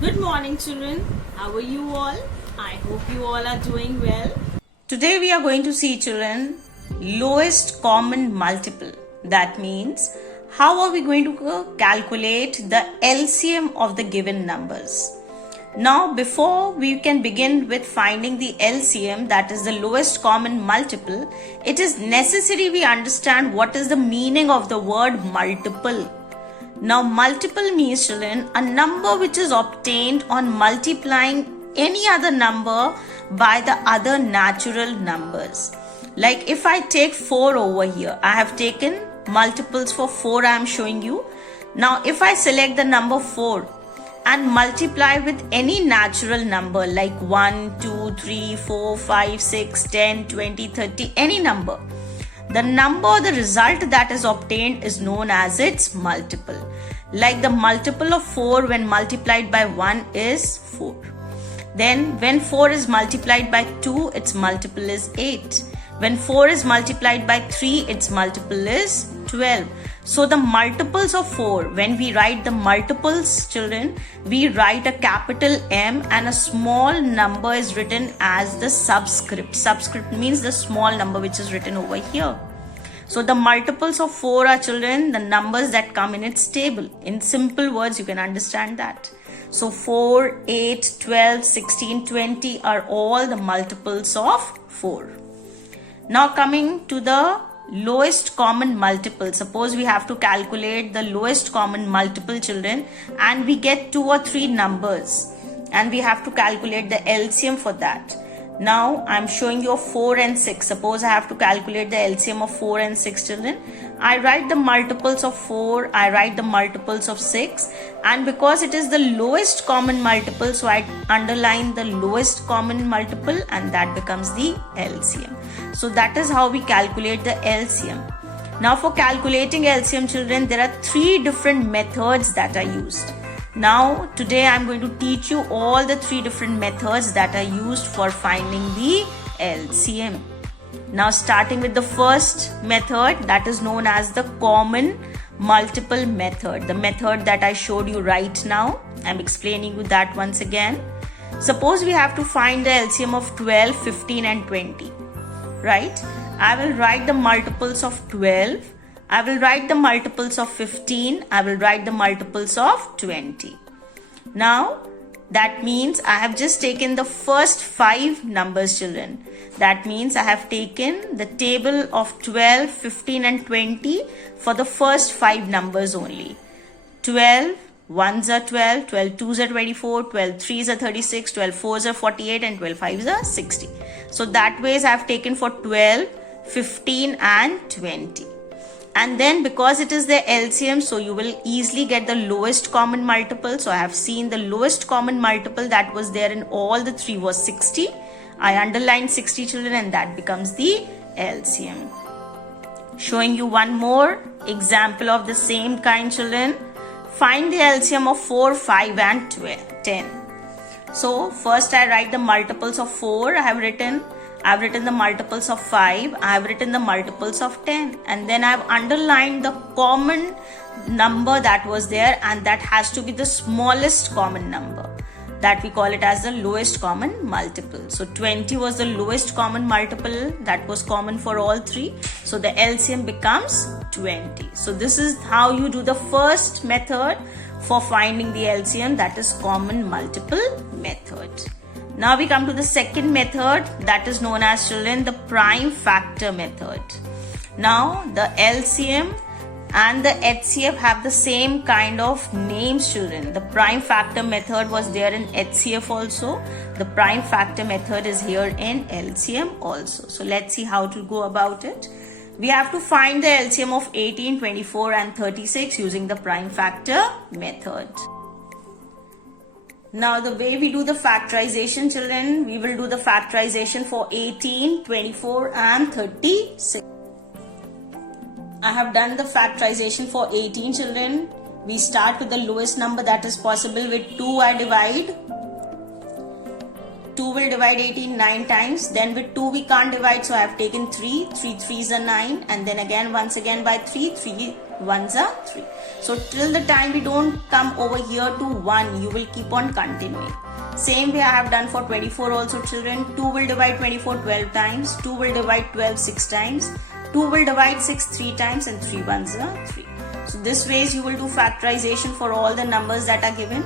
Good morning, children. How are you all? I hope you all are doing well. Today we are going to see, children, lowest common multiple. That means how are we going to calculate the LCM of the given numbers. Now before we can begin with finding the LCM, that is the lowest common multiple, it is necessary we understand what is the meaning of the word multiple. Now multiple means, children, a number which is obtained on multiplying any other number by the other natural numbers. Like if I take 4 over here, I have taken multiples for 4 I am showing you. Now if I select the number 4 and multiply with any natural number like 1, 2, 3, 4, 5, 6, 10, 20, 30, any number, the number, the result that is obtained is known as its multiple. Like the multiple of 4 when multiplied by 1 is 4. Then when 4 is multiplied by 2, its multiple is 8. When 4 is multiplied by 3, its multiple is 12. So the multiples of 4, when we write the multiples, children, we write a capital M and a small number is written as the subscript. Subscript means the small number which is written over here. So the multiples of 4 are, children, the numbers that come in its table. In simple words, you can understand that. So 4, 8, 12, 16, 20 are all the multiples of 4. Now coming to the lowest common multiple. Suppose we have to calculate the lowest common multiple, children, and we get 2 or 3 numbers and we have to calculate the LCM for that. Now I am showing you 4 and 6. Suppose I have to calculate the LCM of 4 and 6, children. I write the multiples of 4, I write the multiples of 6, and because it is the lowest common multiple, so I underline the lowest common multiple and that becomes the LCM. So that is how we calculate the LCM. Now for calculating LCM, children, there are 3 different methods that are used. Now today I am going to teach you all the 3 different methods that are used for finding the LCM. Now starting with the first method, that is known as the common multiple method. The method that I showed you right now. I am explaining you that once again. Suppose we have to find the LCM of 12, 15 and 20. Right? I will write the multiples of 12. I will write the multiples of 15. I will write the multiples of 20. Now that means I have just taken the first 5 numbers, children. That means I have taken the table of 12, 15 and 20 for the first 5 numbers only. 12 1s are 12, 12 2s are 24, 12 3s are 36, 12 4s are 48 and 12 5s are 60. So that ways I have taken for 12, 15 and 20. And then because it is the LCM, so you will easily get the lowest common multiple. So I have seen the lowest common multiple that was there in all the 3 was 60. I underlined 60, children, and that becomes the LCM. Showing you one more example of the same kind, children. Find the LCM of 4, 5 and 10. So first I write the multiples of 4. I have written the multiples of 5, I have written the multiples of 10, and then I have underlined the common number that was there, and that has to be the smallest common number. That we call it as the lowest common multiple. So 20 was the lowest common multiple that was common for all 3. So the LCM becomes 20. So this is how you do the first method for finding the LCM, that is common multiple method. Now we come to the second method, that is known as, children, the prime factor method. Now the LCM and the HCF have the same kind of names, children. The prime factor method was there in HCF also. The prime factor method is here in LCM also. So let's see how to go about it. We have to find the LCM of 18, 24 and 36 using the prime factor method. Now the way we do the factorization, children, we will do the factorization for 18, 24 and 36. I have done the factorization for 18, children. We start with the lowest number that is possible. With 2 I divide. 2 will divide 18 9 times. Then with 2 we can't divide, so I have taken 3. 3 3s are 9, and then again once again by 3. 3 ones are 3. So till the time we don't come over here to 1, you will keep on continuing. Same way I have done for 24 also, children. 2 will divide 24 12 times, 2 will divide 12 6 times, 2 will divide 6 3 times, and 3 ones are 3. So this ways you will do factorization for all the numbers that are given.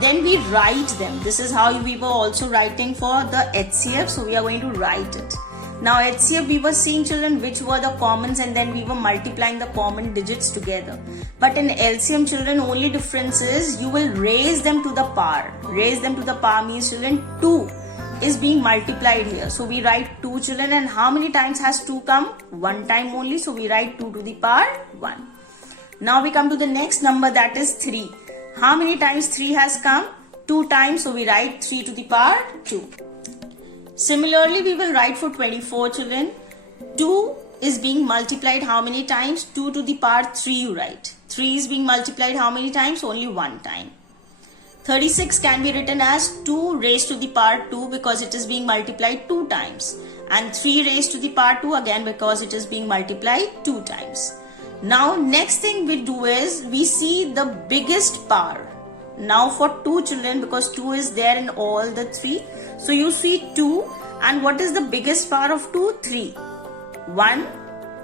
Then we write them. This is how we were also writing for the HCF. So we are going to write it. Now HCF, we were seeing, children, which were the commons, and then we were multiplying the common digits together. But in LCM, children, only difference is you will raise them to the power. Raise them to the power means, children, 2 is being multiplied here. So we write 2, children, and how many times has 2 come? 1 time only. So we write 2 to the power 1. Now we come to the next number, that is 3. How many times 3 has come? 2 times. So we write 3 to the power 2. Similarly, we will write for 24, children. 2 is being multiplied how many times? 2 to the power 3 you write. 3 is being multiplied how many times? Only 1 time. 36 can be written as 2 raised to the power 2 because it is being multiplied 2 times. And 3 raised to the power 2 again because it is being multiplied 2 times. Now next thing we do is we see the biggest power. Now for 2, children, because 2 is there in all the 3. So you see 2, and what is the biggest power of 2? 3. 1,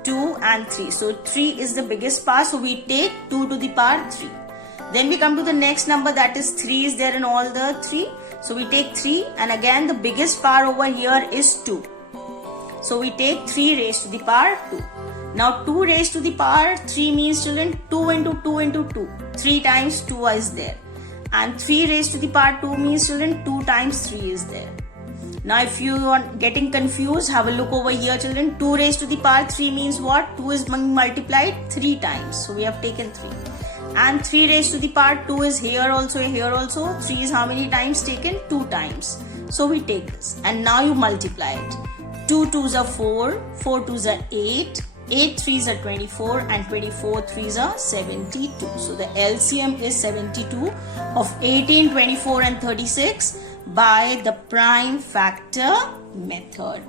2 and 3. So 3 is the biggest power. So we take 2 to the power 3. Then we come to the next number, that is 3 is there in all the 3. So we take 3, and again the biggest power over here is 2. So we take 3 raised to the power 2. Now 2 raised to the power 3 means, children, 2 into 2 into 2. 3 times 2 is there. And 3 raised to the power 2 means, children, 2 times 3 is there. Now if you are getting confused, have a look over here, children. 2 raised to the power 3 means what? 2 is being multiplied 3 times. So we have taken 3. And 3 raised to the power 2 is here also, here also. 3 is how many times taken? 2 times. So we take this. And now you multiply it. 2 2s are 4, 4 2s are 8. 8 3s are 24, and 24 3s are 72. So the LCM is 72 of 18, 24 and 36 by the prime factor method.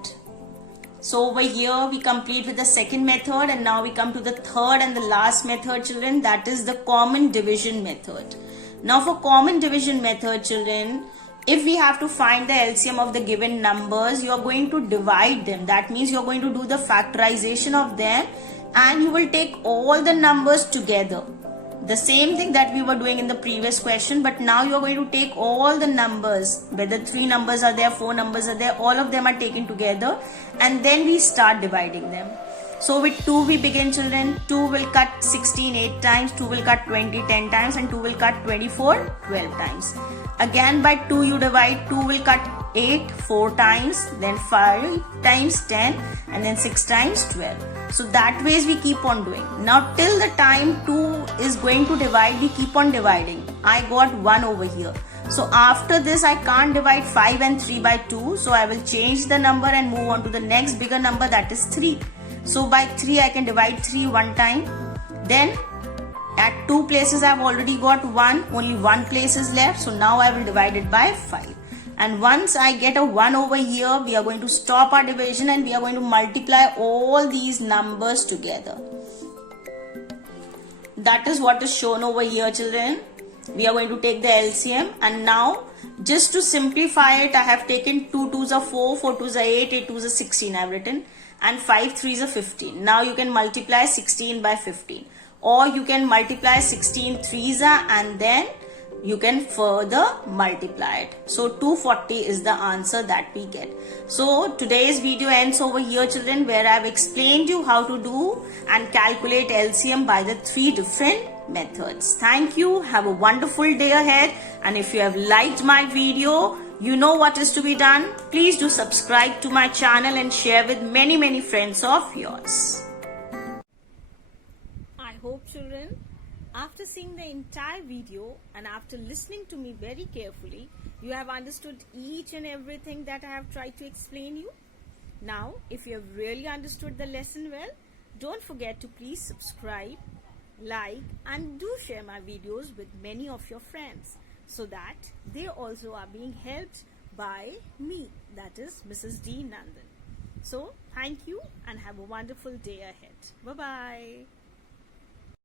So over here we complete with the second method, and now we come to the third and the last method, children, that is the common division method. Now for common division method, children, if we have to find the LCM of the given numbers, you are going to divide them. That means you are going to do the factorization of them, and you will take all the numbers together. The same thing that we were doing in the previous question, but now you are going to take all the numbers, whether 3 numbers are there, 4 numbers are there, all of them are taken together, and then we start dividing them. So with 2 we begin, children. 2 will cut 16 8 times, 2 will cut 20 10 times, and 2 will cut 24 12 times. Again by 2 you divide. 2 will cut 8 4 times, then 5 times 10, and then 6 times 12. So that ways we keep on doing. Now till the time 2 is going to divide, we keep on dividing. I got 1 over here. So after this I can't divide 5 and 3 by 2. So I will change the number and move on to the next bigger number, that is 3. So by 3 I can divide 3 one time. Then at 2 places I have already got 1. Only 1 place is left. So now I will divide it by 5. And once I get a 1 over here, we are going to stop our division and we are going to multiply all these numbers together. That is what is shown over here, children. We are going to take the LCM, and now just to simplify it, I have taken 2 2s are 4, 4 2s are 8, 8 2s are 16 I have written, and 5 3s are 15. Now you can multiply 16 by 15, or you can multiply 16 3s and then you can further multiply it. So 240 is the answer that we get. So today's video ends over here, children, where I have explained you how to do and calculate LCM by the 3 different methods. Thank you. Have a wonderful day ahead. And if you have liked my video, you know what is to be done. Please do subscribe to my channel and share with many friends of yours. I hope, children, after seeing the entire video and after listening to me very carefully, you have understood each and everything that I have tried to explain you. Now, if you have really understood the lesson well, don't forget to please subscribe, like, and do share my videos with many of your friends so that they also are being helped by me, that is Mrs. D. Nandan. So, thank you and have a wonderful day ahead. Bye-bye.